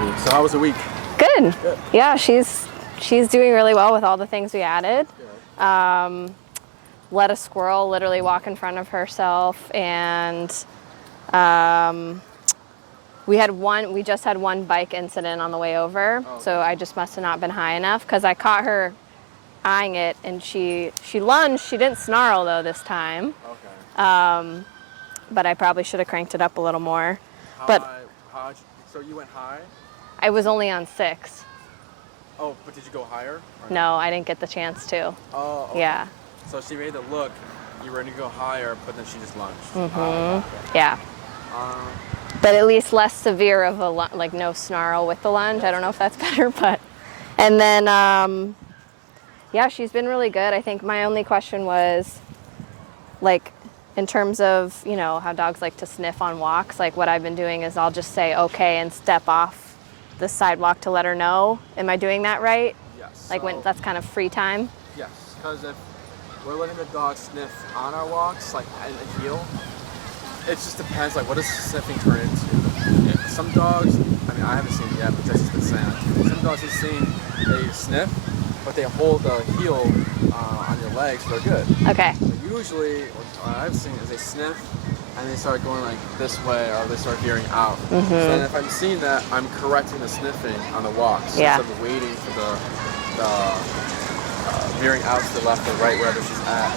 Tony. So how was the week? Good. Good. Yeah, she's doing really well with all the things we added. Let a squirrel literally walk in front of herself, and we just had one bike incident on the way over. Oh, okay. So I just must have not been high enough because I caught her eyeing it, and she lunged. She didn't snarl though this time. Okay. But I probably should have cranked it up a little more. So you went high? I was only on 6. Oh, but did you go higher? No, I didn't get the chance to. Oh, okay. Yeah. So she made the look. You were going to go higher, but then she just lunged. Mm-hmm. Okay. Yeah. But at least less severe of a like no snarl with the lunge. I don't know if that's better, but. And then, yeah, she's been really good. I think my only question was, like, in terms of, you know, how dogs like to sniff on walks, like what I've been doing is I'll just say okay and step off the sidewalk to let her know. Am I doing that right? Yes. Like when that's kind of free time? Yes, because if we're letting the dog sniff on our walks, like at the heel, it just depends, like what does sniffing turn into? Some dogs, I mean I haven't seen it yet, but Jesse's been saying it. Some dogs have seen they sniff, but they hold the heel on your legs, so they're good. Okay. So usually, what I've seen is they sniff and they start going like this way, or they start veering out. Mm-hmm. So then if I'm seeing that, I'm correcting the sniffing on the walks instead of waiting for the veering out to the left or right, wherever she's at.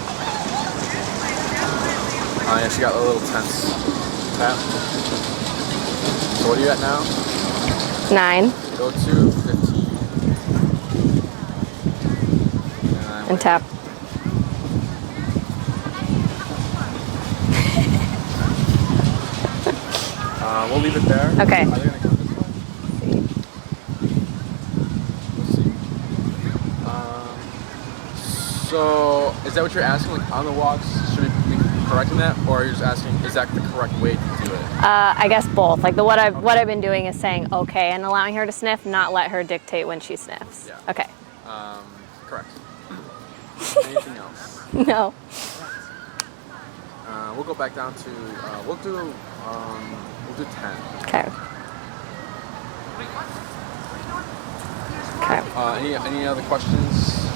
Yeah, she got a little tense tap. So what are you at now? 9. Go to 15. And tap. We'll leave it there. Okay. Are they going to come this way? Let's see. So, is that what you're asking? Like on the walks, should we be correcting that, or are you just asking, is that the correct way to do it? I guess both. Like what I've been doing is saying okay and allowing her to sniff, not let her dictate when she sniffs. Yeah. Okay. Correct. Anything else? No. We'll go back down to we'll do 10. Okay. Okay. Any other questions?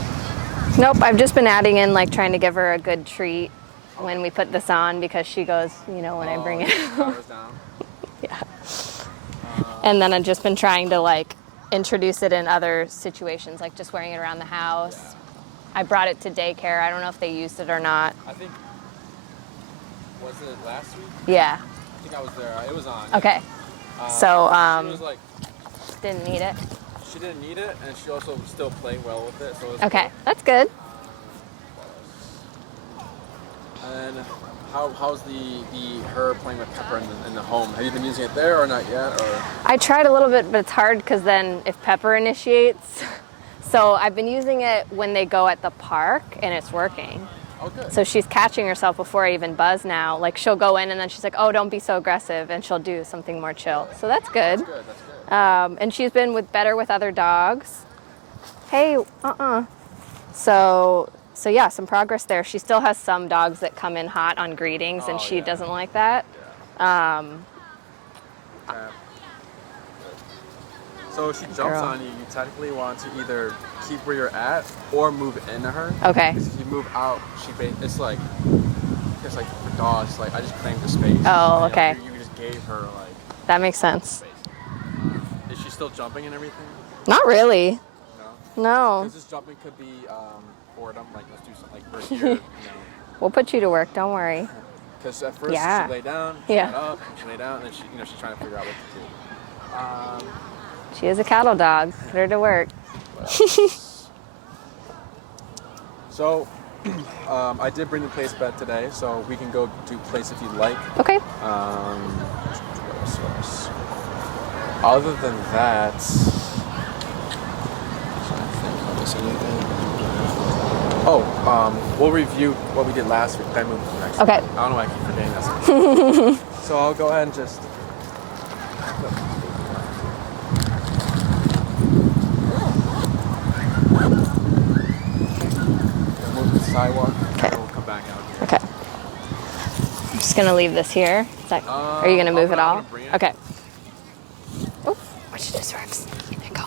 Nope. I've just been adding in like trying to give her a good treat when we put this on because she goes, you know, when I bring it. Powers down. Yeah. And then I've just been trying to like introduce it in other situations, like just wearing it around the house. Yeah. I brought it to daycare. I don't know if they used it or not. I think, was it last week? Yeah. I think I was there. It was on. Okay. So, she was like, didn't need it. she didn't need it, and she also still played well with it. So it was Okay, cool. that's good. And then, how's her playing with Pepper in the home? Have you been using it there or not yet? Or I tried a little bit, but it's hard because then if Pepper initiates, so I've been using it when they go at the park, and it's working. oh, good. So she's catching herself before I even buzz now. Like she'll go in and then she's like, oh, don't be so aggressive, and she'll do something more chill. So that's good. That's good. That's good. And she's been better with other dogs. Hey, So yeah, some progress there. She still has some dogs that come in hot on greetings, and she doesn't like that. Yeah. So if she jumps on you, you technically want to either keep where you're at or move into her. Okay. Because if you move out, it's like for dogs, like I just claimed the space. Oh, And, okay. You just gave her like That makes sense. space. Is she still jumping and everything? Not really. No. No. Because this jumping could be boredom. Like let's do something like first year. We'll put you to work. Don't worry. Because at first Yeah. she lay down, she Yeah. got up, she lay down, and then she's trying to figure out what to do. She is a cattle dog. Put her to work. So, I did bring the place bed today, so we can go do place if you'd like. Okay. What else? Other than that, we'll review what we did last week, then move to the next Okay. week. I don't know why I keep forgetting that. So I'll go ahead and just... move the sidewalk, Okay. and we'll come back out here. Okay. I'm just gonna leave this here. Are you gonna move it all? Okay. Oh, Watch this, Rex. There you go.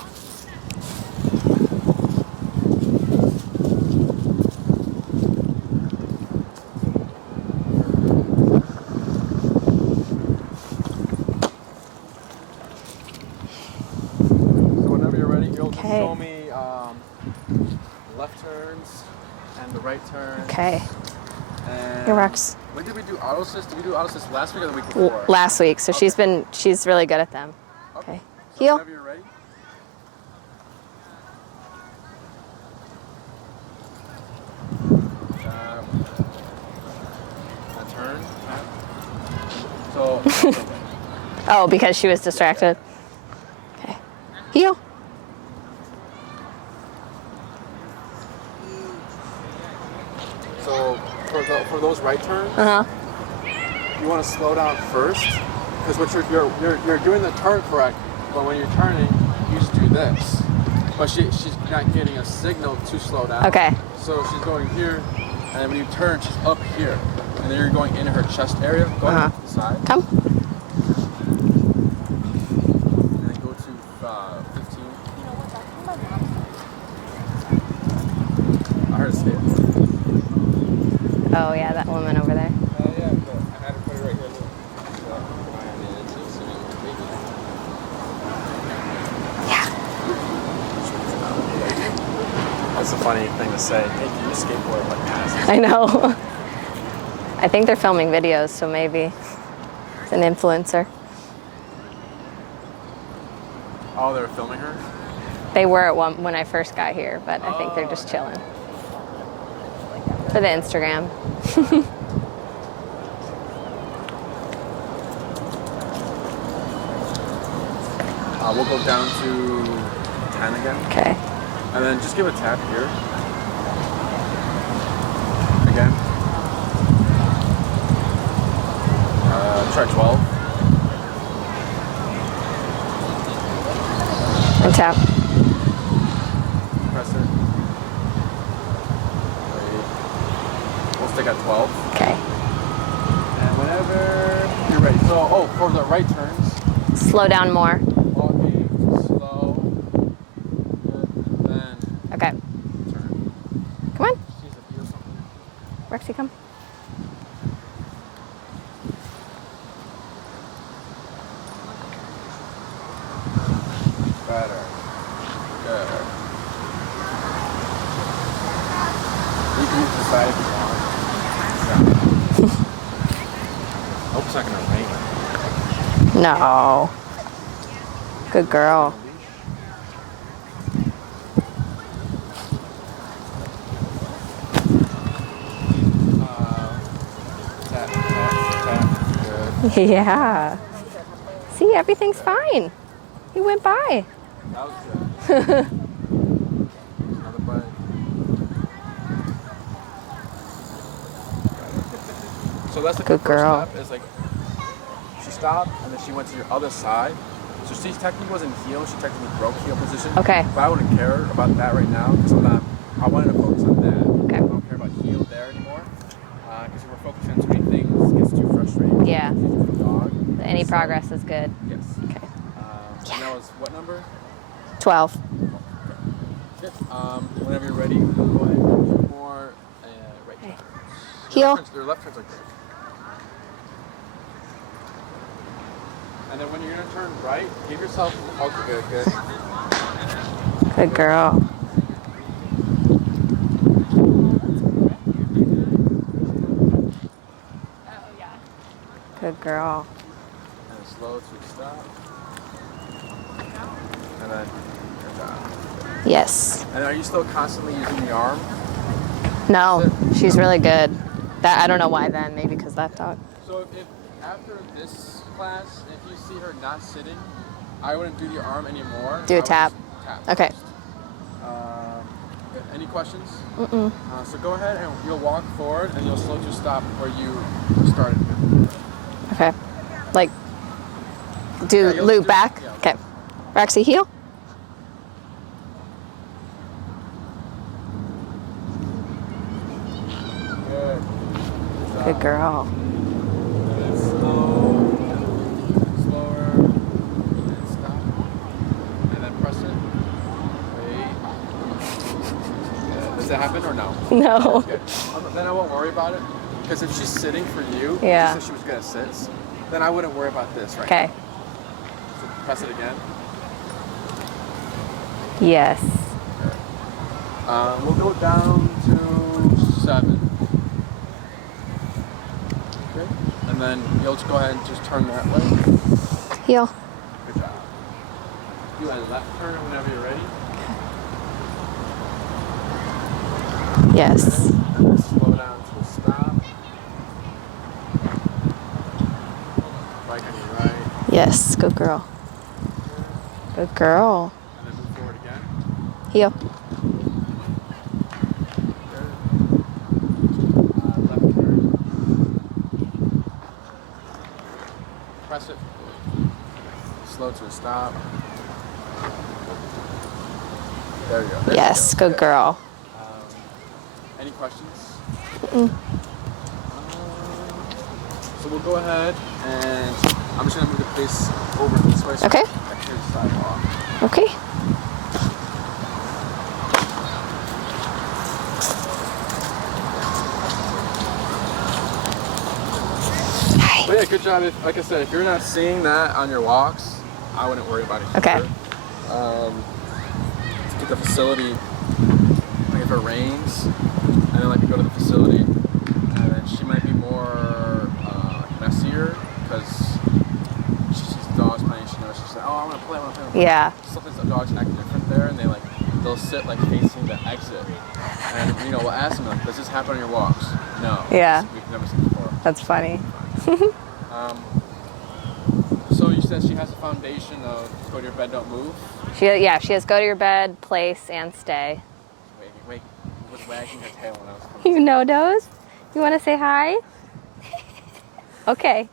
So whenever you're ready, you'll just Okay. show me left turns and the right turns. Okay. And Here, Rex. when did we do auto assist? Did we do auto assist last week or the week before? Last week, so she's really good at them. Okay. So Heel. whenever you're ready. A turn. So. Oh, because she was distracted. Okay. Heel. So for those right turns, Uh-huh. you want to slow down first, because what you're doing the turn correct, but when you're turning, you just do this. But she's not getting a signal to slow down. Okay. So she's going here, and then when you turn, she's up here, and then you're going into her chest area. Go ahead to the side. Come. And then go to 15. I heard a skate. Oh, yeah, that woman over there. Yeah, but I had to put it right here. That's a funny thing to say. Hey, can you skateboard like that? I know. I think they're filming videos, so maybe it's an influencer. Oh, they were filming her? They were at one when I first got here, but I think they're just chilling. For the Instagram. We'll go down to 10 again. Okay. And then just give a tap here. Again. Try 12. And tap. Press it. Wait. We'll stick at 12. Okay. And whenever you're ready. So, for the right turns, Slow down more. walking, slow, good, then Okay. turn. Come on. She's a feel something. Rexy, come. Better. Good. You can use the side if you want. Hope it's not gonna rain. No. Good girl. Tap, tap, tap. Good. Yeah. See, everything's fine. He went by. That was good. Another bite. So that's the Good first girl. step. Is like she stopped and then she went to your other side. So she technically wasn't heel. She technically broke heel position. Okay. But I wouldn't care about that right now because I wanted to focus on that. Okay. I don't care about heel there anymore because we're focusing on too many things. It gets too frustrating. Yeah. For the dog. Any So, progress is good. Yes. Okay. And that was what number? 12. Good. Whenever you're ready, we'll go ahead and do more right Okay. turns. Heel. Your left turns are good. And then when you're gonna turn right, give yourself okay, good. Good girl. Good girl. And slow to stop. And then good job. Yes. And are you still constantly using the arm? No, she's really good. That I don't know why then. Maybe because that dog. So if after this class, if you see her not sitting, I wouldn't do the arm anymore. Do a I would tap. just tap Okay. first. Any questions? Mm-mm. So go ahead and you'll walk forward and you'll slow to stop where you started. Okay. Like, do Yeah, you'll loop do- back? yeah. Okay. Roxy, heel. Good. Good girl. And then slow, slower, and stop. No. Okay. Then I won't worry about it. Because if she's sitting for you, Yeah. just so she was gonna sit, then I wouldn't worry about this right Okay. now. So press it again. Yes. We'll go down to 7. Okay. And then you'll just go ahead and just turn that way. Heel. Good job. Do a left turn whenever you're ready. Yes. And then slow down to a stop. Bike on your right. Yes. Good girl. Good girl. And then move forward again. Heel. Good. Left turn. Press it. Slow to a stop. There you go. There Yes. you go. Good girl. Any questions? Mm. So we'll go ahead and I'm just gonna move the pace over this way. So Okay. I can hear the sidewalk. Okay. But yeah, good job. Like I said, if you're not seeing that on your walks, I wouldn't worry about it. Okay. To get the facility, like if it rains, and then like we go to the facility, and then she might be more messier because she sees the dogs playing. She knows she's like, oh, I want to play. Yeah. Sometimes the dogs act different there, and they'll sit like facing the exit, and we'll ask them like, does this happen on your walks? No. Yeah. We've never seen it before. That's funny. So you said she has a foundation of go to your bed, don't move. She has go to your bed, place, and stay. Wait, was wagging her tail when I was coming. You know those? You want to say hi? Okay.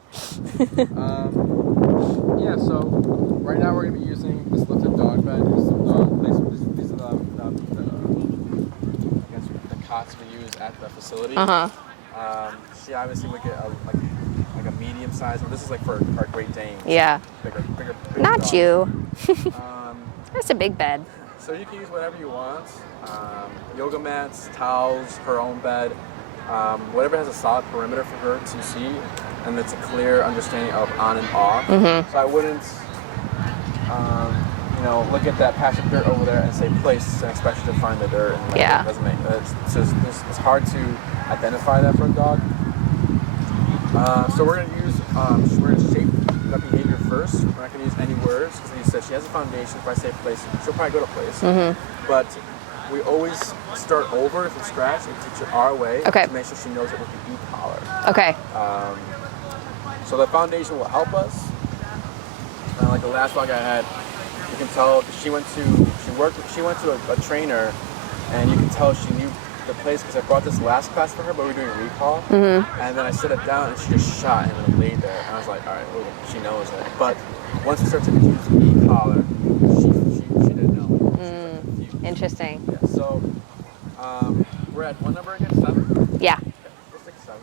Yeah, so right now we're going to be using this lifted dog bed. These are the cots we use at the facility. She obviously would get a medium size one. This is like for our Great Danes. Yeah. Bigger Not dogs. you. That's a big bed. So you can use whatever you want. Yoga mats, towels, her own bed, whatever has a solid perimeter for her to see, and it's a clear understanding of on and off. So I wouldn't, look at that patch of dirt over there and say place and expect you to find the dirt. And Yeah. It doesn't make it's hard to identify that for a dog. So we're gonna shape the behavior first. We're not gonna use any words because you said she has a foundation. If I say place, she'll probably go to place. But we always start over from scratch and teach her our way to make sure she knows it with the e-collar. Okay. So the foundation will help us. Like the last dog I had, you can tell she went to a trainer, and you can tell she knew the place because I brought this last class for her, but we were doing a recall, and then I set it down and she just shot and then laid there, and I was like, all right, well, she knows it. But once we start to use the e-collar, she didn't know. Interesting. Yeah. So we're at what number again? 7. Yeah. Okay, we'll stick to 7.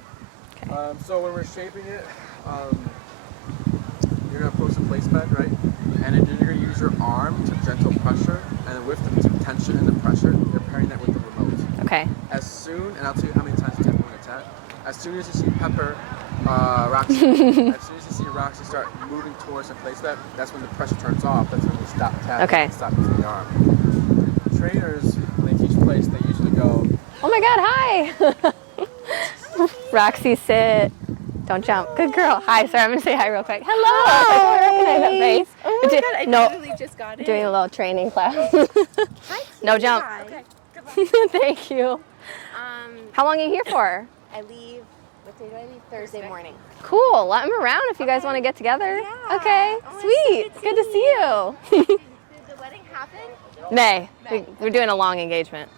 Okay. So when we're shaping it, you're gonna post a place bed, right? And then you're gonna use your arm to gentle pressure, and then with the tension and the pressure, you're pairing that with the remote. Okay. As soon, and I'll tell you how many times you tap when you tap. As soon as you see Roxy, as soon as you see Roxy start moving towards the place bed, that's when the pressure turns off. That's when you stop tapping and stop using the arm. Trainers, when they teach place, they usually go, Oh my God, hi. Roxy, sit. Don't jump. Good girl. Hi, sorry, I'm going to say hi real quick. Hello. I don't recognize that face. Oh my God, I literally just got in. Doing a little training class. Hi, No jump. Okay, good luck. Thank you. How long are you here for? I leave, what day do I leave? Thursday morning. Cool. Let them around if you guys want to get together. Yeah. Okay. Oh, Sweet. it's so Good to see you. Did the wedding happen? May. We're doing a long engagement.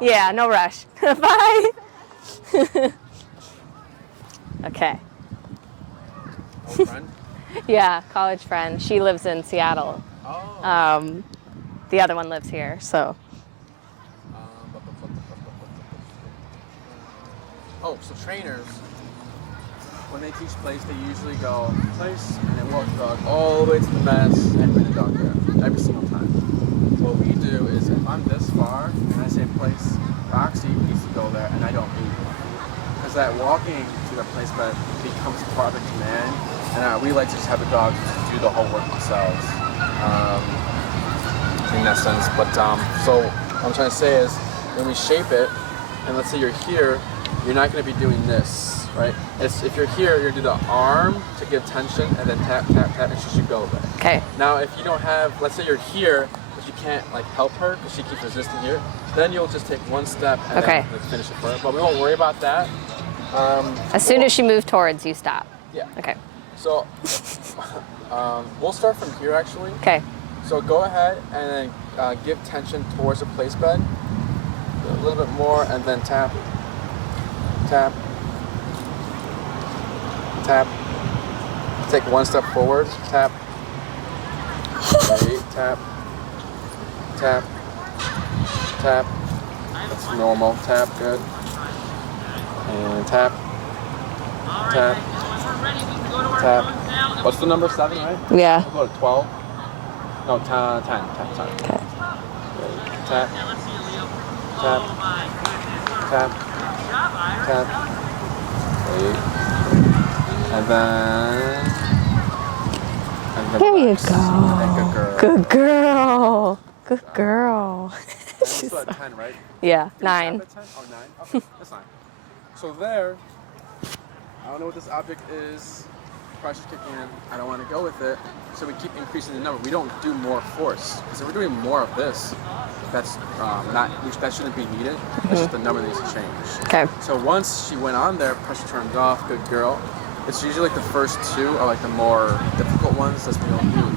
Yeah, no rush. Bye. Okay. old friend? Yeah, college friend. She lives in Seattle. Oh. The other one lives here, so. So trainers, when they teach place, they usually go place and then walk the dog all the way to the mess and bring the dog there every single time. what we do is if I'm this far and I say place, Roxy needs to go there and I don't leave. Because that walking to the place bed becomes part of the command, and we like to just have the dogs just do the whole work themselves. In that sense, but so what I'm trying to say is when we shape it, and let's say you're here, you're not going to be doing this, right? If you're here, you're going to do the arm to give tension and then tap, tap, tap, and she should go there. Okay. Now, if you don't have, let's say you're here, but you can't like help her because she keeps resisting here, then you'll just take one step and then finish it for her. But we won't worry about that. As soon as she moves towards, you stop. Yeah. Okay. So we'll start from here actually. Okay. So go ahead and then give tension towards the place bed. A little bit more and then tap, tap, tap. Take one step forward, tap, wait, tap, tap, tap. That's normal, tap, good. And tap, tap, tap. What's the number, 7, right? Yeah. We'll go to 12. No, 10, tap, sorry. Okay. Tap, tap, tap, tap. Wait. And then There you relax. And go. good girl. Good girl. Good girl. And we're still at 10, right? Yeah, Did we 9. stop at 10? Oh, 9? Okay, that's 9. So there, I don't know what this object is. Pressure kicking in. I don't want to go with it. So we keep increasing the number. We don't do more force. Because if we're doing more of this, that's that shouldn't be needed. That's just the number that needs to change. Okay. So once she went on there, pressure turned off, good girl. It's usually like the first 2 are like the more difficult ones. That's when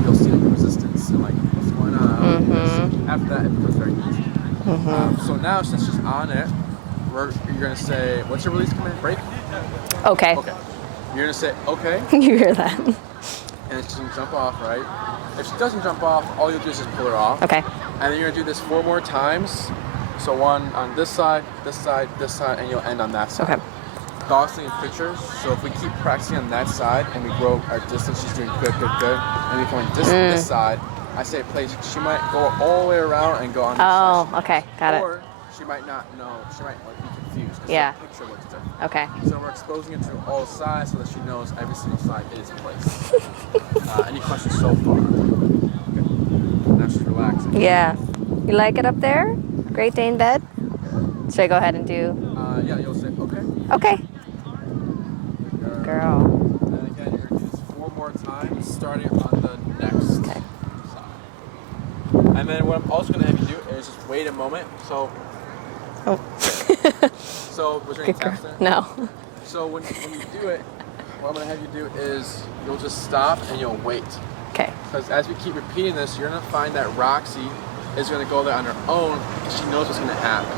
you'll see like the resistance and like what's going on. After that, it becomes very easy. So now since she's on it, you're gonna say, what's your release command? Break? Okay. Okay. You're gonna say, okay, You hear that? and she can jump off, right? If she doesn't jump off, all you'll do is just pull her off. Okay. And then you're gonna do this 4 more times. So one on this side, this side, this side, and you'll end on that side. Okay. Dogs in pictures. So if we keep practicing on that side and we grow our distance, she's doing good, good, good. And we come on this side, I say place. She might go all the way around and go on this side. Oh, okay. Got it. Or she might not know. She might like, be confused because Yeah. the picture looks different. Okay. So we're exposing it to all sides so that she knows every single side is placed. Any questions so far? Good. Now she's relaxing. Yeah. You like it up there? Great Dane bed? Should I go ahead and do? Yeah, you'll say, okay. Okay. Good Girl. And again, you're going to do this 4 more times, starting on the next Okay. side. And then what I'm also going to have you do is just wait a moment. So, Oh. so was there any Good girl. taps there? No. So when you do it, what I'm going to have you do is you'll just stop and you'll wait. Okay. Because as we keep repeating this, you're going to find that Roxy is going to go there on her own because she knows what's going to happen.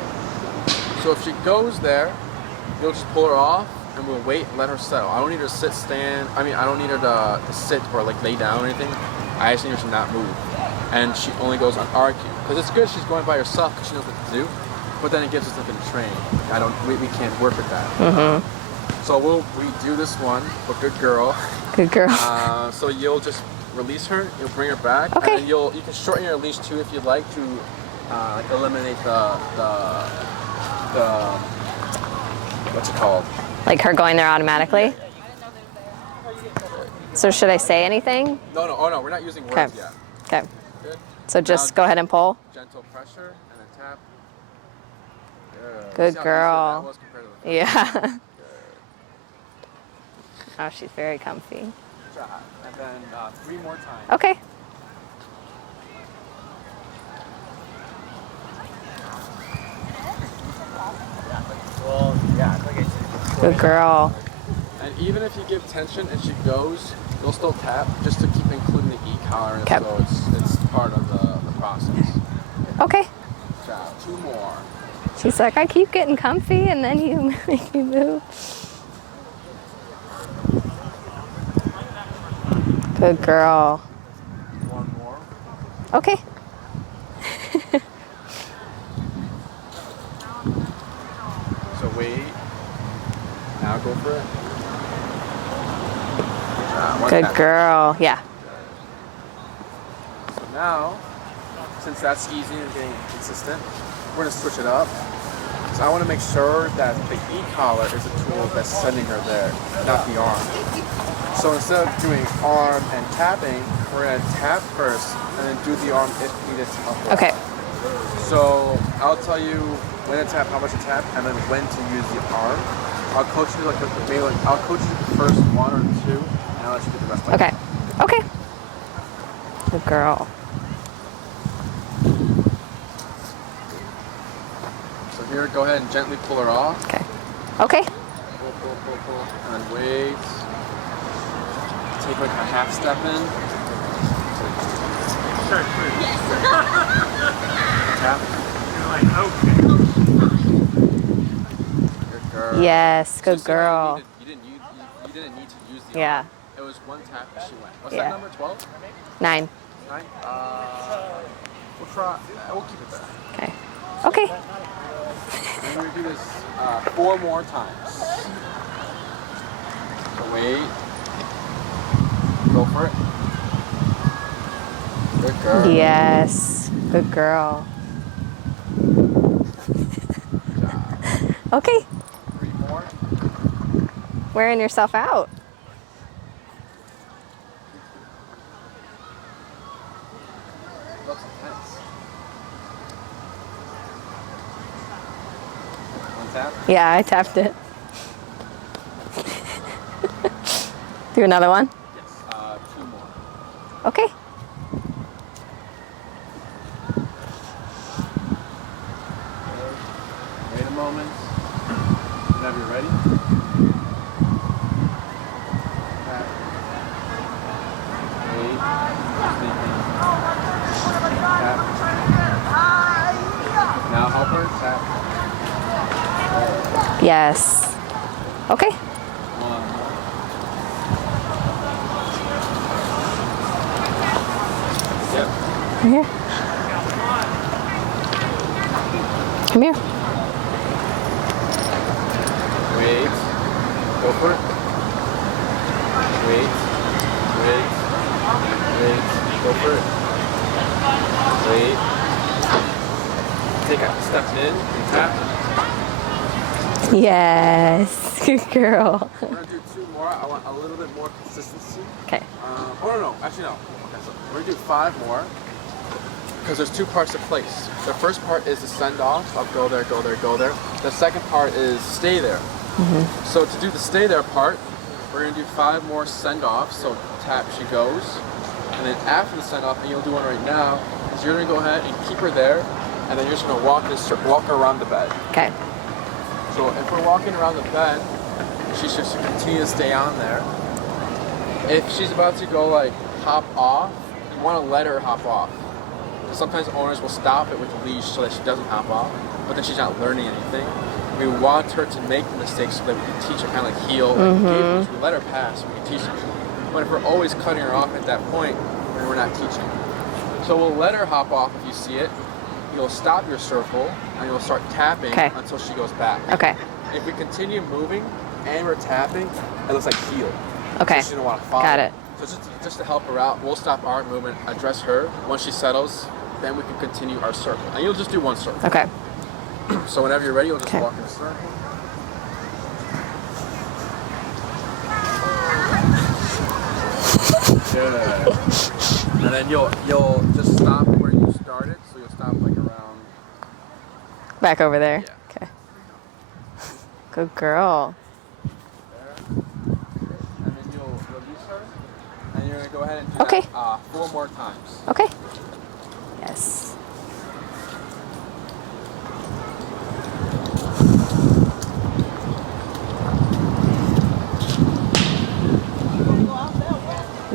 So if she goes there, you'll just pull her off and we'll wait and let her settle. I don't need her to sit, stand. I mean, I don't need her to sit or like lay down or anything. I just need her to not move. And she only goes on our cue. Because it's good she's going by herself because she knows what to do. But then it gives us something to train. We can't work with that. So we'll redo this one, but good girl. Good girl. So you'll just release her, you'll bring her back, Okay. and then you can shorten your leash too if you'd like to eliminate the what's it called? Like her going there automatically? So should I say anything? No, oh no, we're not using words Okay. yet. Okay. Good. So just Now, go ahead and pull. gentle pressure and then tap. Good See how easy girl. that was compared to the first Yeah. Oh, she's very comfy. shot. And then 3 more times. Okay. Well, yeah, I think it's Good girl. And even if you give tension and she goes, you'll still tap just to keep including the e-collar in it, Okay. so it's part of the process. Okay. Good job. 2 more. She's like, I keep getting comfy and then you make me move. Good girl. 1 more. Okay. So wait. Now go for it. Good job. One Good tap. girl. Yeah. So now since that's easy and getting consistent, we're gonna switch it up. So I want to make sure that the e-collar is a tool that's sending her there, not the arm. So instead of doing arm and tapping, we're gonna tap first and then do the arm if needed to help her. Okay. So I'll tell you when to tap, how much to tap, and then when to use the arm. I'll coach you I'll coach you the first one or two, and I'll let you do the rest. Okay. Okay. Good girl. So here, go ahead and gently pull her off. Okay. Okay. Pull, and then wait. Take like a half step in. Tap. Good girl. Yes. Good So see how girl. You didn't need to use the Yeah. arm. It was one tap and she went. What's Yeah. that number? 12? 9. 9? We'll try. We'll keep it there. Okay. Okay. And we're gonna do this 4 more times. So wait. Go for it. Good girl. Yes. Good girl. Good job. Okay. 3 more. Wearing yourself out. Looks intense. One tap. Yeah, I tapped it. Do another one? Yes. 2 more. Okay. Wait a moment. Whenever you're ready. Tap. Wait. Sleeping. Tap. Now help her. Tap. Yes. Okay. 1 more. Yep. Come here. Come here. Wait. Go for it. Wait. Go for it. Wait. Take a step in and tap. Yes. Good girl. We're gonna do 2 more. I want a little bit more consistency. Okay. No. Actually, no. Okay, so we're gonna do 5 more. Because there's 2 parts to place. The first part is the send off. I'll go there, go there, go there. The second part is stay there. So to do the stay there part, we're gonna do 5 more send offs. So tap, she goes. And then after the send off, and you'll do one right now, is you're gonna go ahead and keep her there, and then you're just gonna walk around the bed. Okay. So if we're walking around the bed, she should continue to stay on there. If she's about to go like hop off, you want to let her hop off. Sometimes owners will stop it with a leash so that she doesn't hop off, but then she's not learning anything. We want her to make the mistakes so that we can teach her, kind of like heel, like gables. We let her pass, we can teach her. But if we're always cutting her off at that point, then we're not teaching. So we'll let her hop off if you see it. You'll stop your circle, and you'll start tapping until she goes back. Okay. If we continue moving and we're tapping, it looks like heel. Okay. So she doesn't want to follow. Got it. So just to help her out, we'll stop our movement, address her. Once she settles, then we can continue our circle. And you'll just do 1 circle. Okay. So whenever you're ready, you'll just walk in a circle. Good. And then you'll just stop where you started. So you'll stop like around. Back over there. Yeah. Okay. Good girl. There. And then you'll release her. And you're gonna go ahead and do Okay. that 4 more times. Okay. Yes.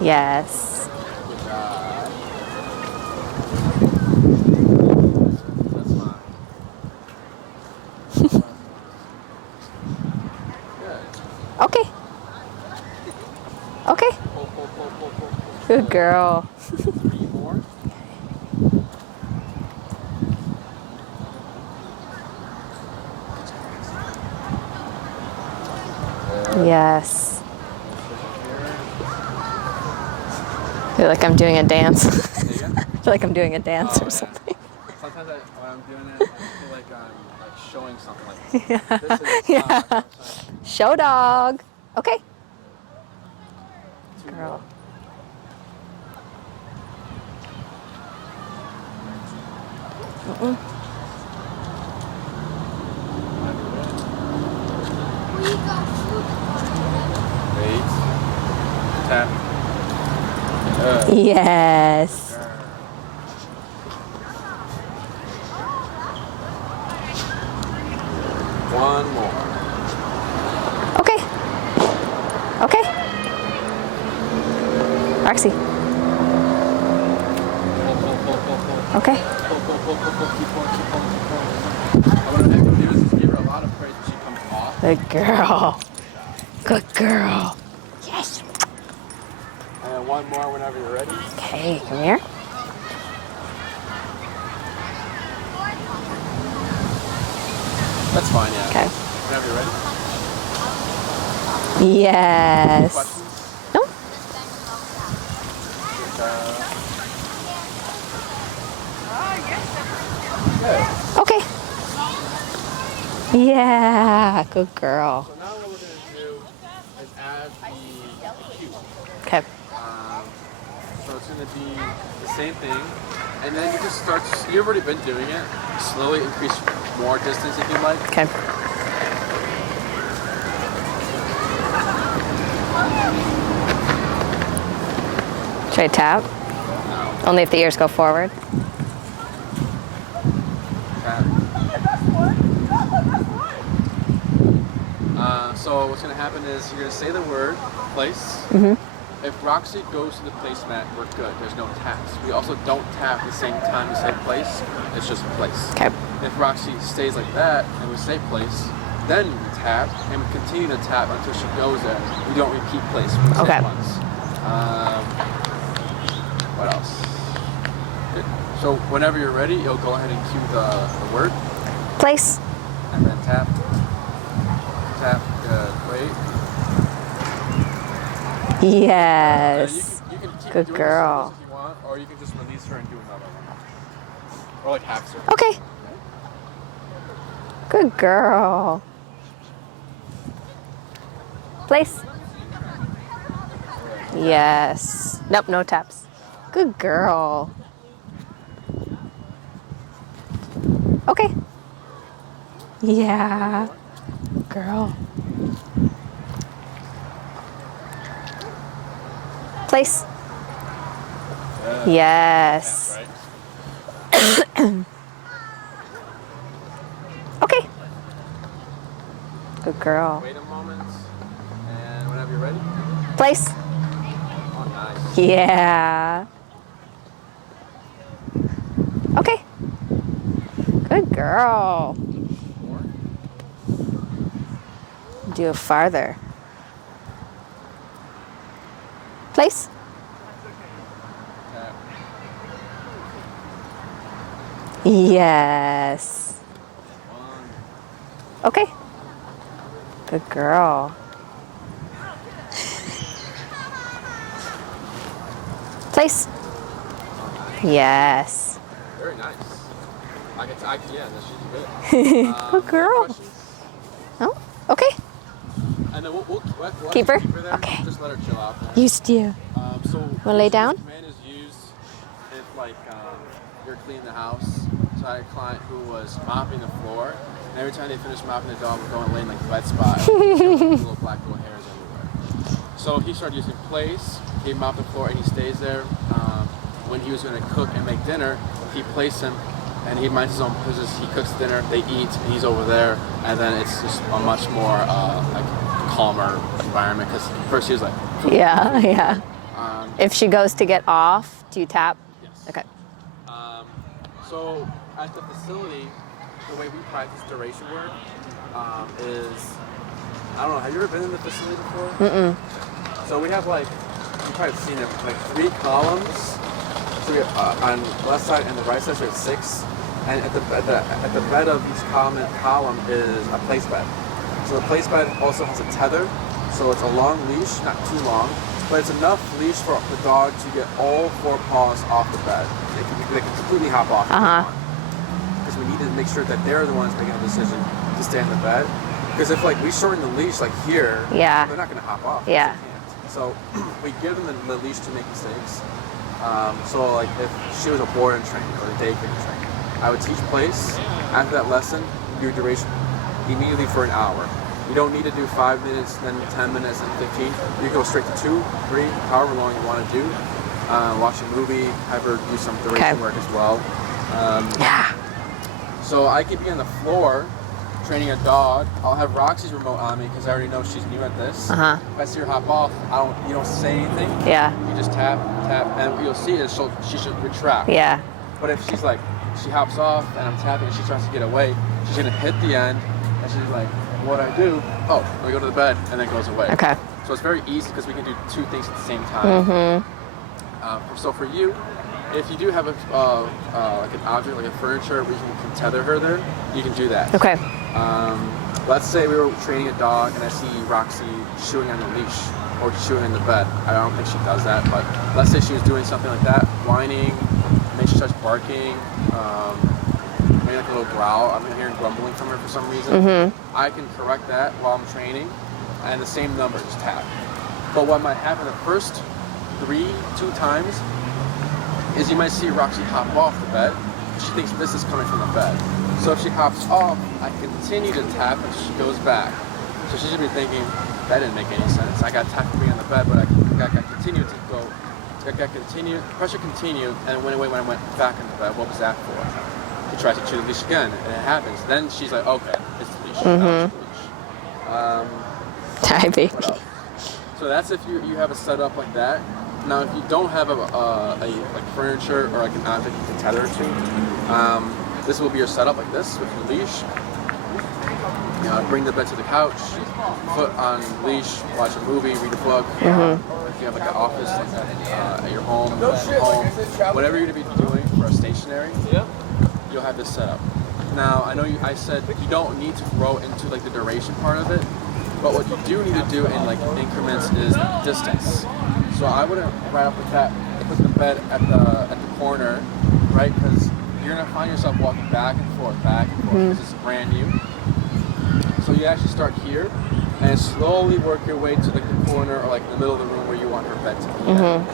Yes. Good job. That's fine. Good. Okay. Okay. Pull. Good girl. 3 more. Yes. I feel like I'm doing a dance. Say again. feel like I'm doing a dance or yeah. something. Sometimes when I'm doing it, I feel like I'm like showing something. Like Yeah. this is Yeah. Show dog. Okay. two Girl. Mm-mm. Wait. Tap. Yes. One more. Okay. Okay. Roxy. Okay. Keep pulling. What I'm going to do is just give her a lot of praise when she comes off. Good girl. Good girl. Yes. And then one more whenever you're ready. Okay, come here. That's fine, yeah. Okay. Whenever you're ready. Yes. Questions? No? Yeah. Okay. Yeah, good girl. So now what we're going to do is add the cue. Okay. So it's going to be the same thing. And then you just start, you've already been doing it. Slowly increase more distance if you like. Okay. Should I tap? Only if the ears go forward. Tap. So what's going to happen is you're going to say the word place. If Roxy goes to the placemat, we're good. There's no taps. We also don't tap at the same time we say place. It's just place. Okay. If Roxy stays like that and we say place, then we tap and we continue to tap until she goes there. We don't repeat place. We say Okay. it once. What else? Good. So whenever you're ready, you'll go ahead and cue the word Place. and then tap. Tap. Good. Wait. Yes. You can keep Good doing girl. this if you want, or you can just release her and do another one. Or like half circle. Okay. Good girl. Place. Yes. Nope, no taps. Good girl. Okay. Yeah. Girl. Place. Yes. Right? Okay. Good girl. Wait a moment, and whenever you're ready. Place. Oh, nice. Yeah. Okay. Good girl. More. Do it farther. Place. Tap. Yes. One. Okay. Good girl. Place. Yes. Very nice. Yeah, she's good. Good girl. Questions? Oh, okay. And then we'll Keep her? there. Okay. Just let her chill out. There. Used to. So Wanna lay this down? command is used if you're cleaning the house. So I had a client who was mopping the floor, and every time they finished mopping, the dog would go and lay in like a wet spot. Little black little hairs everywhere. So he started using place. He mopped the floor and he stays there. When he was going to cook and make dinner, he placed him, and he minds his own business. He cooks dinner, they eat, and he's over there, and then it's just a much more calmer environment. Because first he was like, Yeah, yeah. Um, If she goes to get off, do you tap? Yes. Okay. So at the facility, the way we practice duration work is, I don't know, have you ever been in the facility before? Mm-mm. So we have you've probably seen it, 3 columns. So we have, on the left side and the right side, so we have 6. And at the bed of each column is a place bed. So the place bed also has a tether. So it's a long leash, not too long, but it's enough leash for the dog to get all 4 paws off the bed. They can completely hop off if they want. Because we need to make sure that they're the ones making the decision to stay in the bed. Because if like we shorten the leash like here, Yeah. they're not going to hop off. Yeah. They can't. So we give them the leash to make mistakes. So like if she was a board and training or a daycare training, I would teach place. After that lesson, do duration immediately for an hour. You don't need to do 5 minutes, then 10 minutes, and 15. You go straight to 2, 3, however long you want to do. Watch a movie, have her do some duration work as well. So I could be on the floor training a dog. I'll have Roxy's remote on me because I already know she's new at this. If I see her hop off, you don't say anything. Yeah. You just tap, and what you'll see is she should retract. Yeah. But if she's like, she hops off and I'm tapping and she tries to get away, she's gonna hit the end and she's like, what I do? Oh, let me go to the bed, and then goes away. Okay. So it's very easy because we can do 2 things at the same time. So for you, if you do have like an object, like a furniture, where you can tether her there, you can do that. Okay. Let's say we were training a dog and I see Roxy chewing on the leash or chewing in the bed. I don't think she does that, but let's say she was doing something like that, whining, maybe she starts barking, maybe like a little growl. I'm hearing grumbling from her for some reason. I can correct that while I'm training, and the same number, just tap. But what might happen the first 2 times is you might see Roxy hop off the bed. She thinks this is coming from the bed. So if she hops off, I continue to tap and she goes back. So she should be thinking, that didn't make any sense. I got tapped to be on the bed, but I got continued to go. I got continued, pressure continued, and it went away when I went back in the bed. What was that for? She tries to chew the leash again, and it happens. Then she's like, okay, it's the leash. Now it's the leash. Hi, baby. So that's if you have a setup like that. Now, if you don't have a like furniture or like an object you can tether to, this will be your setup like this with your leash. Bring the bed to the couch, foot on leash, watch a movie, read a book. If you have like an office like that, at your home, whatever you're gonna be doing for a stationary, you'll have this setup. Now, I know I said you don't need to grow into like the duration part of it, but what you do need to do in like increments is distance. So I wouldn't right off the bat put the bed at the corner, right? Because you're gonna find yourself walking back and forth, because it's brand new. So you actually start here and slowly work your way to like the corner or like the middle of the room where you want her bed to be at.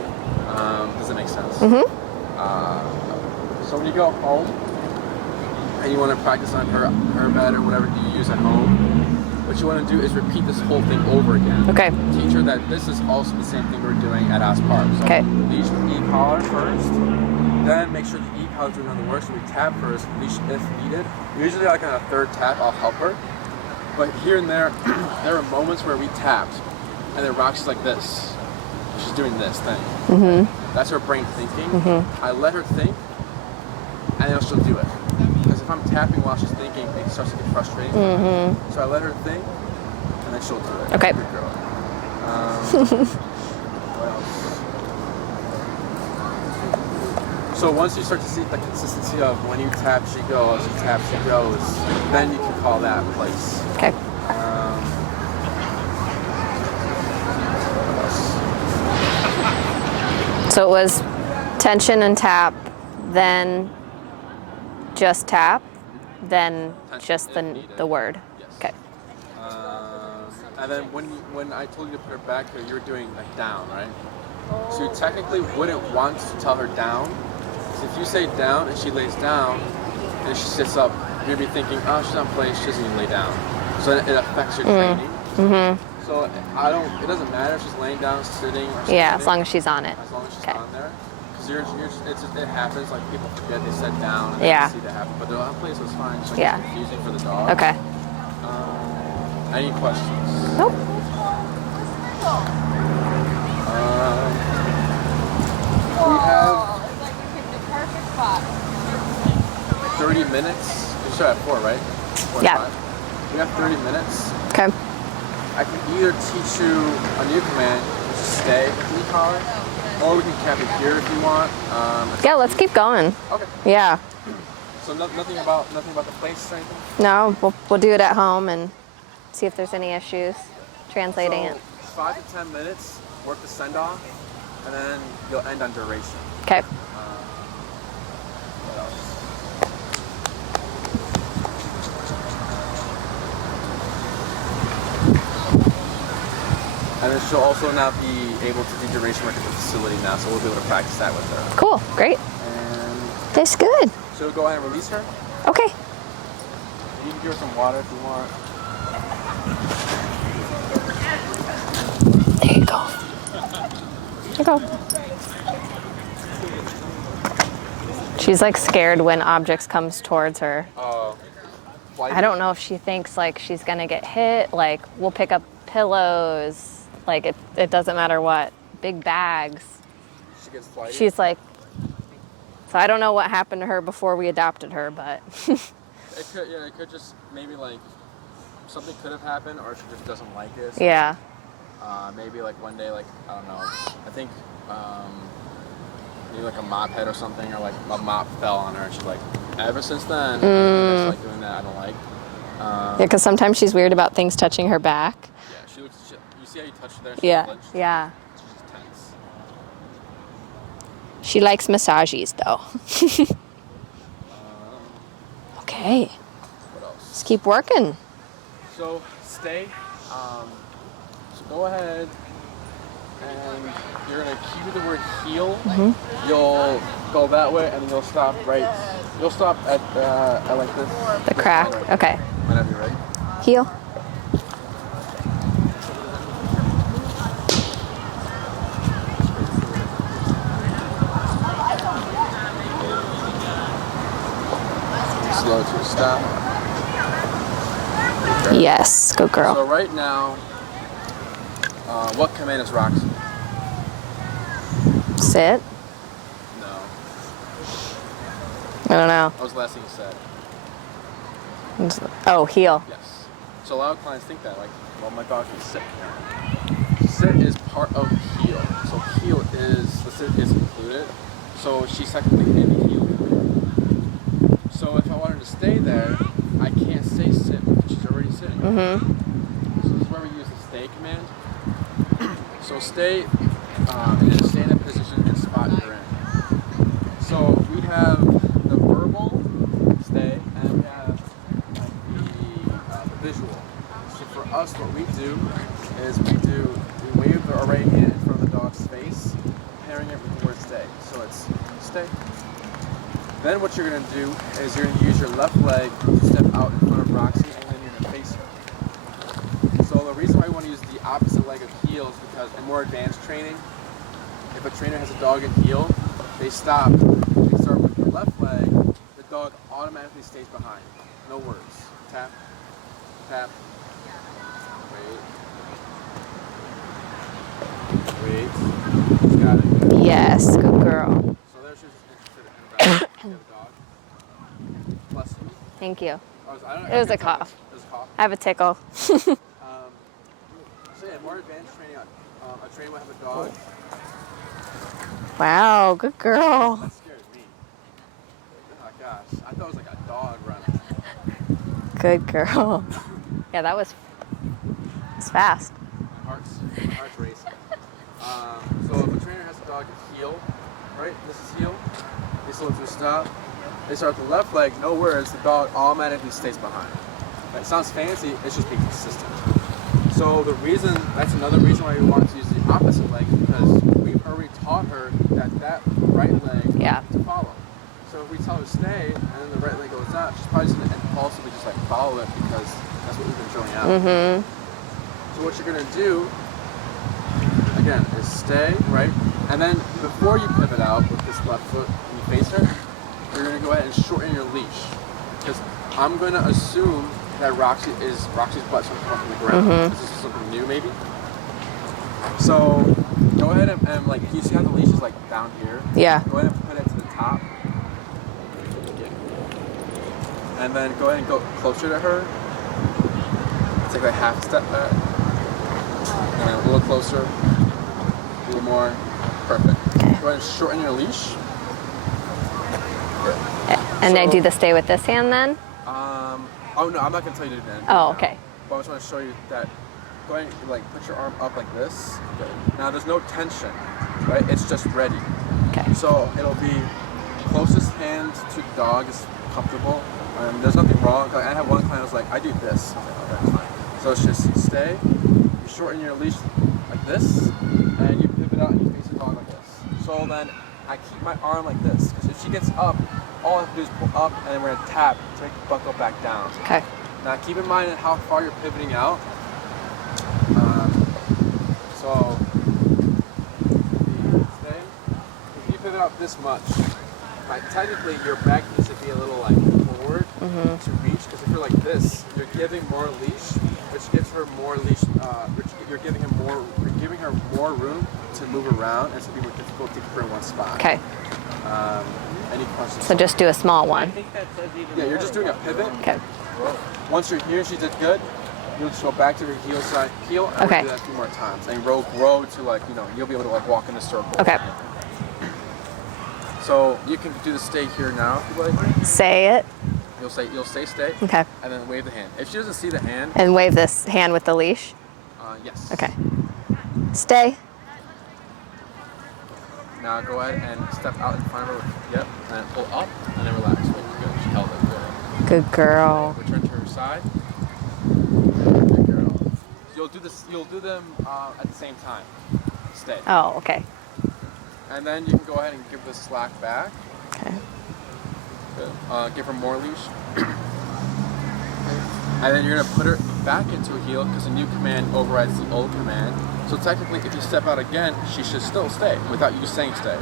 Does that make sense? So when you go home and you want to practice on her bed or whatever you use at home, what you want to do is repeat this whole thing over again. Okay. Teach her that this is also the same thing we're doing at Oz Park. So leash with e-collar first, then make sure the e-collar is doing all the work. So we tap first, leash if needed. Usually like on a 3rd tap, I'll help her. But here and there, there are moments where we tapped, and then Roxy's like this. She's doing this thing. That's her brain thinking. I let her think, and then she'll do it. Because if I'm tapping while she's thinking, it starts to get frustrating. So I let her think, and then she'll do it. Okay. Good girl. What else? So once you start to see the consistency of when you tap, she goes, you tap, she goes, then you can call that place. Okay. What else? So it was tension and tap, then just tap, then Tension just if the needed. word. Yes. Okay. And then when I told you to put her back here, you were doing like down, right? So you technically wouldn't want to tell her down. So if you say down and she lays down and she sits up, you'll be thinking, oh, she's not playing, she doesn't even lay down. So it affects your training. So it doesn't matter if she's laying down, sitting, or standing. Yeah, as long as she's on it. As long as she's Okay. on there. Because it happens, like people forget they said down and they see that happen. But they'll have place, so it's fine. It's like it's confusing for the dog. Okay. Any questions? Nope. We have 30 minutes. You start at 4, right? 4 Yeah. 5. We have 30 minutes. Okay. I can either teach you a new command, which is stay with the collar, or we can cap it here if you want. Yeah, let's keep going. Okay. Yeah. So nothing about the place or anything? No, we'll do it at home and see if there's any issues translating So, it. 5 to 10 minutes. work the send off, and then you'll end on duration. Okay. What else? And then she'll also now be able to do duration work at the facility now, so we'll be able to practice that with her. Cool. Great. And That's good. so we'll go ahead and release her. Okay. You can give her some water if you want. There you go. There you go. She's like scared when objects comes towards her. I don't know if she thinks like she's gonna get hit. Like we'll pick up pillows. Like it doesn't matter what. Big bags. She gets flighty. She's like. So I don't know what happened to her before we adopted her, but. It could just maybe like something could have happened, or she just doesn't like it. So Yeah. Maybe like one day, like I don't know. I think maybe like a mop head or something, or like a mop fell on her, and she's like, ever since then, I just like doing that. I don't like. Yeah, because sometimes she's weird about things touching her back. Yeah, she looks. You see how you touch her there? She Yeah. flinched. Yeah. She's tense. She likes massages though. Okay. What else? Let's keep working. So stay. So go ahead, and you're gonna cue the word heel. You'll go that way, and then you'll stop right. You'll stop at like this. The crack. Right. Okay. Whenever you're ready. Heel. Slow to a stop. Yes. Good girl. So right now, what command is Roxy? Sit. No. I don't know. What was the last thing you said? Oh, heel. Yes. So a lot of clients think that, like, well, my dog can sit. Sit is part of heel. So heel is, the sit is included. So she's technically in the heel. So if I want her to stay there, I can't say sit because she's already sitting. So this is where we use the stay command. So stay, is stay in that position and spot you're in. So we have the verbal stay and we have like the visual. So for us, what we do is we wave our right hand in front of the dog's face, pairing it with the word stay. So it's stay. Then what you're going to do is you're going to use your left leg to step out in front of Roxy, and then you're going to face her. So the reason why we want to use the opposite leg of heel is because in more advanced training, if a trainer has a dog in heel, they stop. They start with the left leg, the dog automatically stays behind. No words. Tap, tap, wait. Got it. Yes. Good girl. So there she's interested in the dog. Bless you. Thank you. It was a cough. It was a cough. I have a tickle. So yeah, more advanced training on a trainer will have a dog. Wow. Good girl. That scared me. Oh gosh, I thought it was like a dog running. Good girl. Yeah, that was fast. My heart's racing. So if a trainer has a dog in heel, right? This is heel. They slow to a stop. They start with the left leg, no words. The dog automatically stays behind. That sounds fancy. It's just being consistent. So that's another reason why we want to use the opposite leg, because we've already taught her that right leg to follow. So if we tell her to stay and then the right leg goes up, she's probably just going to impulsively just like follow it because that's what we've been showing out. So what you're going to do, again, is stay, right? And then before you pivot out with this left foot and you face her, you're going to go ahead and shorten your leash. Because I'm going to assume that Roxy's butt's going to come from the ground. This is something new, maybe. So go ahead and like, you see how the leash is like down here? Yeah. Go ahead and put it to the top. And then go ahead and go closer to her. Take like half a step back. And then a little closer. A little more. Perfect. Go ahead and shorten your leash. And I do the stay with this hand then? Oh no, I'm not gonna tell you to do that. Oh, okay. But I just want to show you that. Go go ahead and like put your arm up like this. Good. Now there's no tension, right? It's just ready. Okay. So it'll be closest hand to the dog is comfortable. There's nothing wrong. Like, I have one client who's like, I do this. I'm like, oh, that's fine. So it's just stay. You shorten your leash like this, and you pivot out and you face the dog like this. So then I keep my arm like this, because if she gets up, all I have to do is pull up, and then we're gonna tap to make the buckle back down. Okay. Now keep in mind how far you're pivoting out. So stay. If you pivot out this much, like technically your back needs to be a little like forward to reach. Because if you're like this, you're giving more leash, which gives her more leash. You're giving her more room to move around, and it's gonna be more difficult to keep her in one spot. Okay. Any questions? So just do a small one. Yeah, you're just doing a pivot. Okay. Once you're here, she did good. You'll just go back to her heel side, heel, and Okay. we'll do that a few more times. And grow to like, you'll be able to like walk in a circle. Okay. So you can do the stay here now if you like. Say it. You'll say stay. Okay. And then wave the hand. If she doesn't see the hand, And wave this hand with the leash. yes. Okay. Stay. Now go ahead and step out in front of her. Yep. And then pull up and then relax. Good. She held it. Good. Good girl. Return to her side. Good girl. You'll do them at the same time. Stay. Oh, okay. And then you can go ahead and give the slack back. Okay. Good. Give her more leash. And then you're gonna put her back into a heel because the new command overrides the old command. So technically, if you step out again, she should still stay without you saying stay.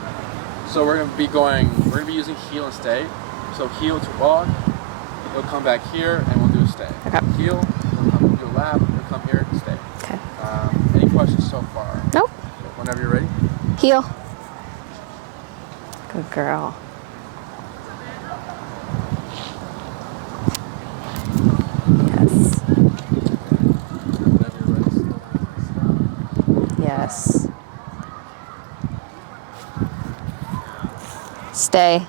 So we're gonna be using heel and stay. So heel to walk, you'll come back here and we'll do a stay. Okay. Heel, you'll come do a lap, you'll come here, stay. Okay. Any questions so far? Nope. Whenever you're ready. Heel. Good girl. Yes. Whenever you're ready, stop. Yes. Stay.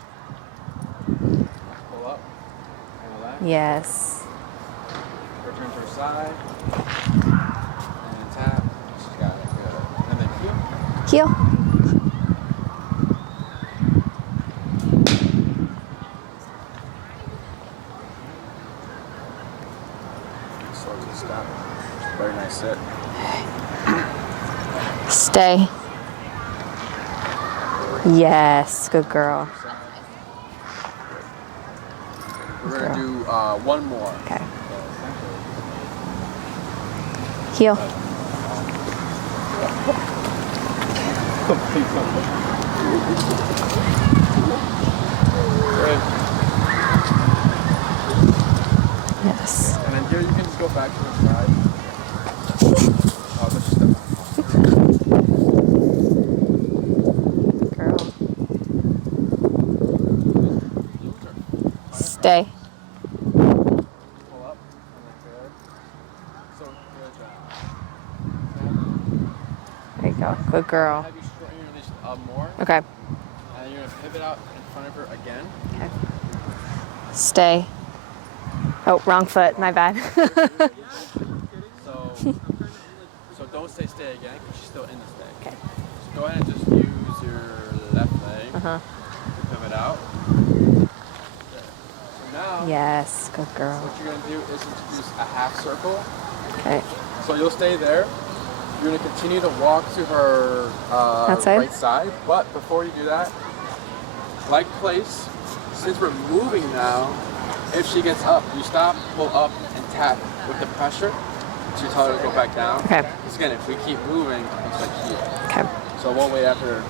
Pull up and relax. Yes. Return to her side. And tap. She's got it. Good. And then heel. Heel. Slowly stop. Very nice sit. Stay. Yes. Good girl. We're going to do one more. Okay. Heel. Good. Yes. And then here you can just go back to the side. Let's just step Girl. back. Stay. Pull up. And then good. So good job. There you go. Good girl. Have you shorten your leash more. Okay. And then you're going to pivot out in front of her again. Okay. Stay. Oh, wrong foot. My bad. So don't say stay again because she's still in the stay. Okay. So go ahead and just use your left leg to pivot out. Good. So now, Yes. Good girl. what you're going to do is introduce a half circle. Okay. So you'll stay there. You're going to continue to walk to her That side? right side. But before you do that, like place, since we're moving now, if she gets up, you stop, pull up, and tap with the pressure to tell her to go back down. Okay. Because again, if we keep moving, it's like here. Okay. So we'll wait after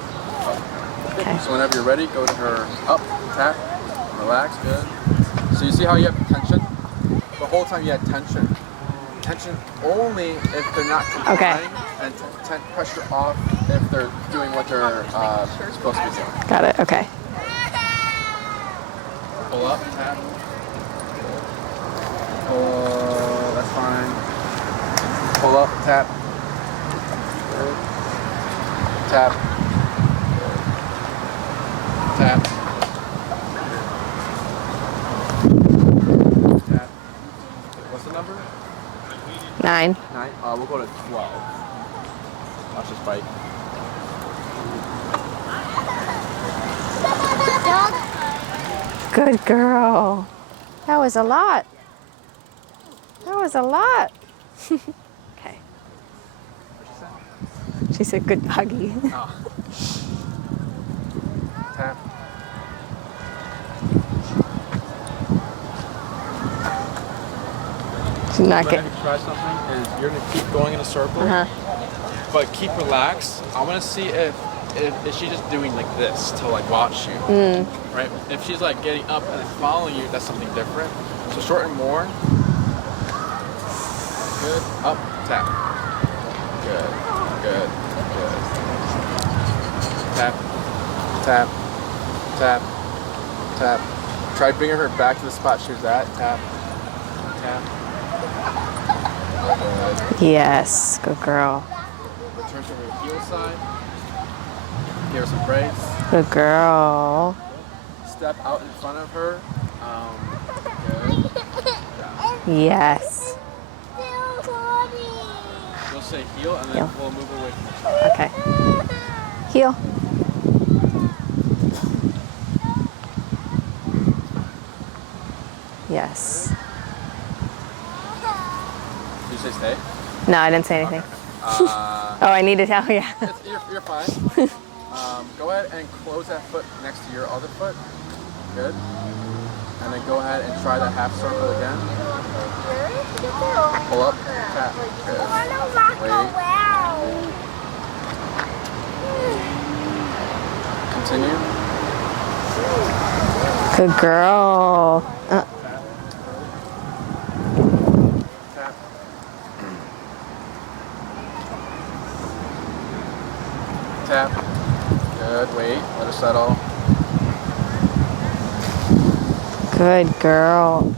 up. Okay. So whenever you're ready, go to her up, tap, relax, good. So you see how you have tension? The whole time you had tension. Tension only if they're not complying, Okay. and pressure off if they're doing what they're supposed to be doing. Got it. Okay. Pull up, tap. Pull, that's fine. Pull up, tap. Good. Tap. Tap. Tap. What's the number? 9. 9. We'll go to 12. Watch this bike. Good girl. That was a lot. That was a lot. Okay. She said good doggy. Oh. Tap. She's not But if getting. you try something, is you're gonna keep going in a circle, but keep relaxed. I want to see if she's just doing like this to like watch you, right? If she's like getting up and following you, that's something different. So shorten more. Good. Up. Tap. Good. Good. Good. Tap. Tap. Tap. Tap. Try bringing her back to the spot she was at. Tap. Tap. Good. Yes, good girl. Return to her heel side. Give her some brakes. Good girl. Step out in front of her. Good. Yes. You'll say heel and then Heel. we'll move away from each other. Okay. Heel. Yes. Did you say stay? No, I didn't say anything. Oh, I need to tell you. You're fine. Go ahead and close that foot next to your other foot. Good. And then go ahead and try that half circle again. Pull up. Tap. Good. Wait. Continue. Good girl. Tap. Tap. Tap. Good. Wait. Let her settle. Good girl.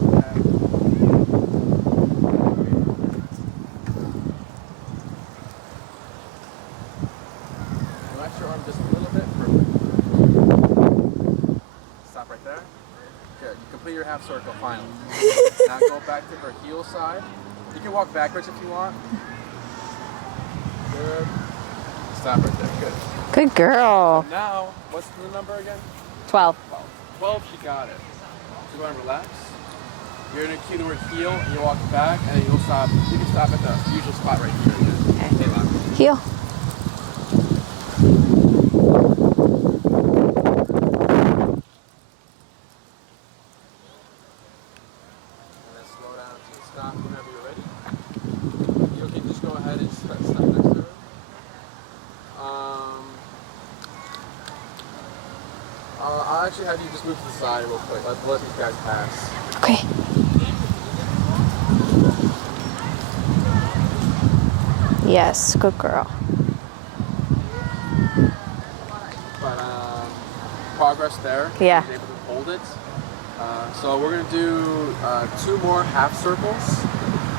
Relax your arm just a little bit. Perfect. Stop right there. Good. You complete your half circle finally. Now go back to her heel side. You can walk backwards if you want. Good. Stop right there. Good. Good girl. Now, what's the number again? 12. 12. 12, she got it. So go ahead and relax. You're going to cue the word heel, and you walk back, and then you'll stop. You can stop at the usual spot right here. Okay. Stay locked. Heel. And then slow down to stop whenever you're ready. You can just go ahead and step next to her. I'll actually have you just move to the side real quick. Let these guys pass. Okay. Yes, good girl. But progress there. Yeah. She was able to hold it. So we're gonna do 2 more half circles,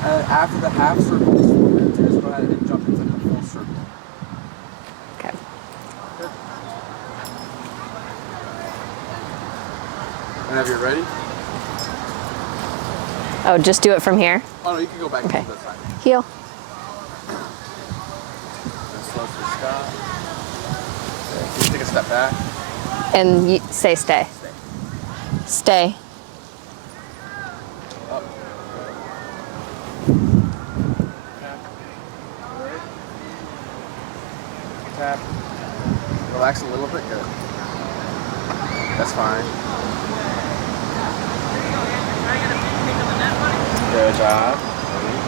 and after the half circles, what we're gonna do is go ahead and jump into the full circle. Okay. Good. Whenever you're ready. Oh, just do it from here? Oh no, you can go back Okay. to the side. Heel. Then slow to stop. Okay. Can you take a step back? And you say stay. Stay. Up. Tap. Tap. Relax a little bit. Good. That's fine. Good job. Ready?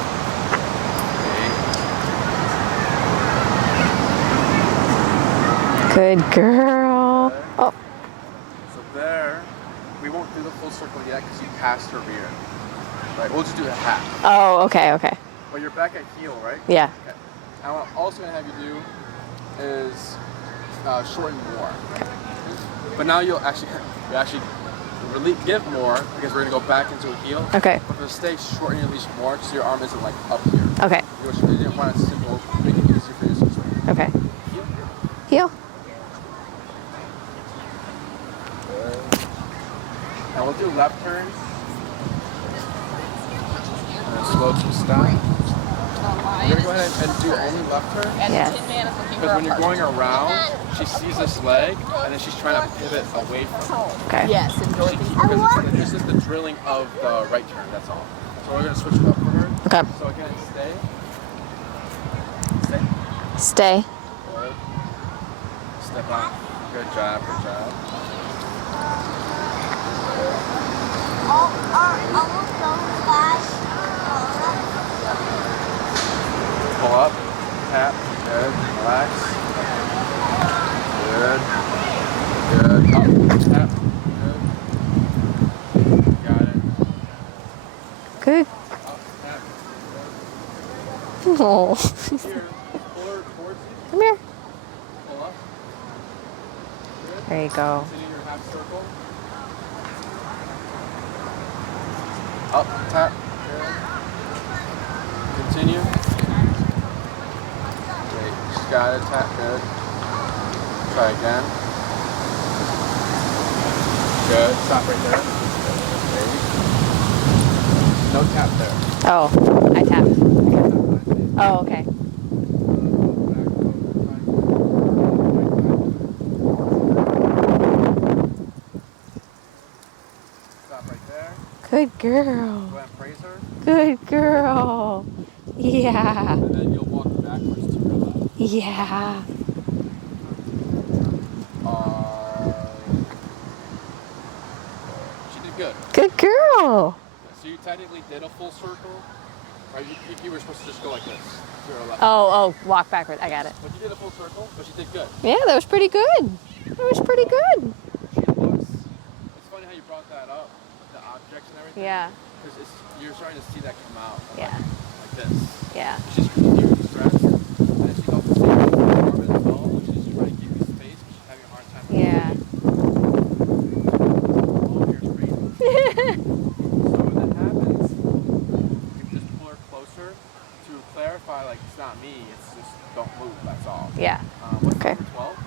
Good girl. Oh, So there, we won't do the full circle yet because you passed her rear. Right, we'll just do the half. oh, okay, okay. But you're back at heel, right? Yeah. Okay. And what I'm also going to have you do is shorten more. But now you actually give more because we're going to go back into a heel. Okay. But for the stay, shorten your leash more so your arm isn't like up here. Okay. You didn't want it simple, make it easier for you to swing. Okay. Heel. Heel. Good. Now we'll do left turns. And then slow to stop. We're gonna go ahead and do only left turn. Yes. Because when you're going around, she sees this leg, and then she's trying to pivot away from it. Okay. Yes, and Dorothy. Because it's just the drilling of the right turn, that's all. So we're gonna switch it up for her. Okay. So again, stay. Stay. Stay. Good. Step out. Good job, good job. Pull up. Tap. Good. Relax. Good. Good. Up. Tap. Good. Got it. Good. Up. Tap. Oh. Here. Pull her towards you. Come here. Pull up. Good. There you go. Continue your half circle. Up. Tap. Good. Continue. Great. Just got it. Tap. Good. Try again. Good. Stop right there. Great. No tap there. Oh, I tapped. Oh, okay. Stop right there. Good girl. Go ahead and praise her. Good girl. Yeah. And then you'll walk backwards to your left. Yeah. She did good. Good girl. So you technically did a full circle, or you were supposed to just go like this to your left. Oh, walk backward. I got it. But you did a full circle, but she did good. Yeah, that was pretty good. That was pretty good. She looks. It's funny how you brought that up, the objects and everything. Yeah. Because you're starting to see that come out. Yeah. Like this. Yeah. She's really stressed, and then she also sees the arm as well, which is just trying to give you space, but she's having a hard time. Yeah. Oh, here's crazy. So when that happens, you just pull her closer to clarify, like, it's not me, it's just don't move, that's all. Yeah. What's Okay. number 12?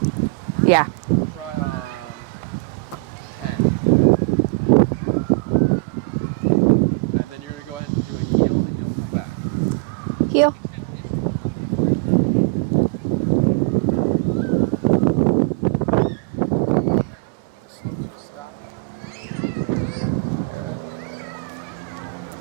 Yeah. Try 10. And then you're going to go ahead and do a heel, and you'll come back. Heel.